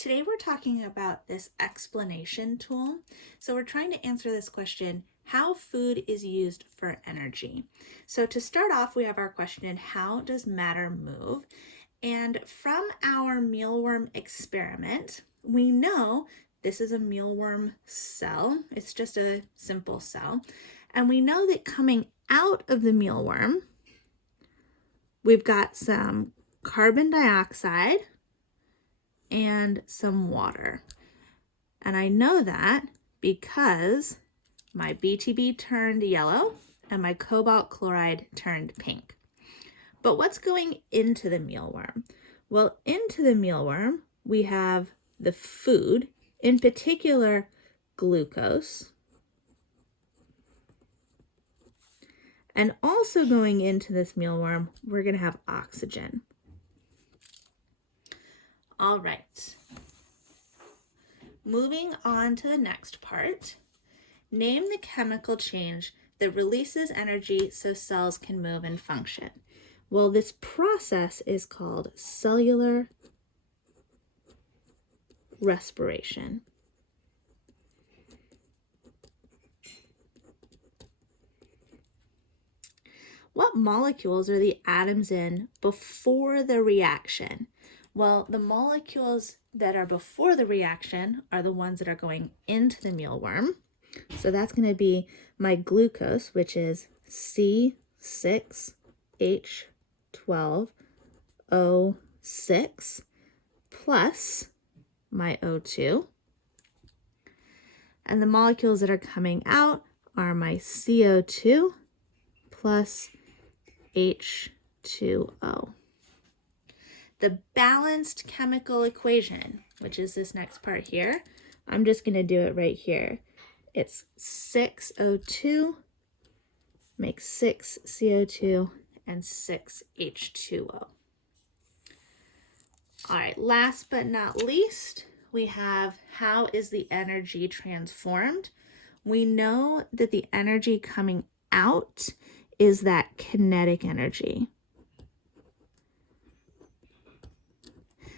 Today we're talking about this explanation tool. So we're trying to answer this question, how food is used for energy. So to start off, we have our question, how does matter move? And from our mealworm experiment, we know this is a mealworm cell. It's just a simple cell. And we know that coming out of the mealworm, we've got some carbon dioxide and some water. And I know that because my BTB turned yellow and my cobalt chloride turned pink. But what's going into the mealworm? Well, into the mealworm, we have the food, in particular glucose. And also going into this mealworm, we're going to have oxygen. All right. Moving on to the next part. Name the chemical change that releases energy so cells can move and function. Well, this process is called cellular respiration. What molecules are the atoms in before the reaction? Well, the molecules that are before the reaction are the ones that are going into the mealworm. So that's going to be my glucose, which is C6H12O6 plus my O2. And the molecules that are coming out are my CO2 plus H2O. The balanced chemical equation, which is this next part here, I'm just going to do it right here. It's 6O2 makes 6 CO2 and 6 H2O. All right, last but not least, we have how is the energy transformed? We know that the energy coming out is that kinetic energy.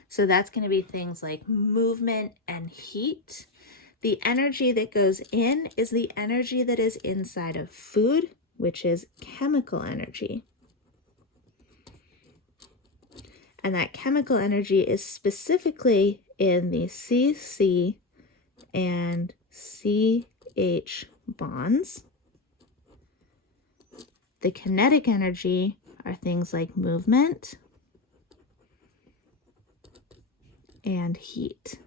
So that's going to be things like movement and heat. The energy that goes in is the energy that is inside of food, which is chemical energy. And that chemical energy is specifically in the CC and CH bonds. The kinetic energy are things like movement and heat.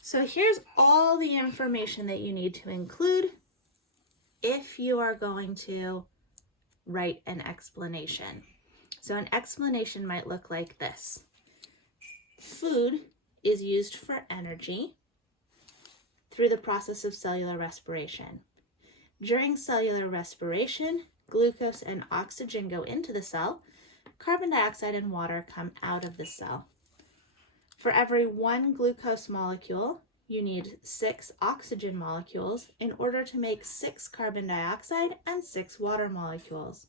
So here's all the information that you need to include if you are going to write an explanation. So an explanation might look like this. Food is used for energy through the process of cellular respiration. During cellular respiration, glucose and oxygen go into the cell. Carbon dioxide and water come out of the cell. For every 1 glucose molecule, you need 6 oxygen molecules in order to make 6 carbon dioxide and 6 water molecules.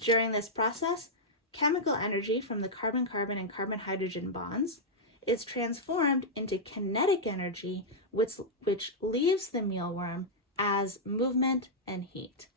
During this process, chemical energy from the carbon-carbon and carbon-hydrogen bonds is transformed into kinetic energy, which leaves the mealworm as movement and heat.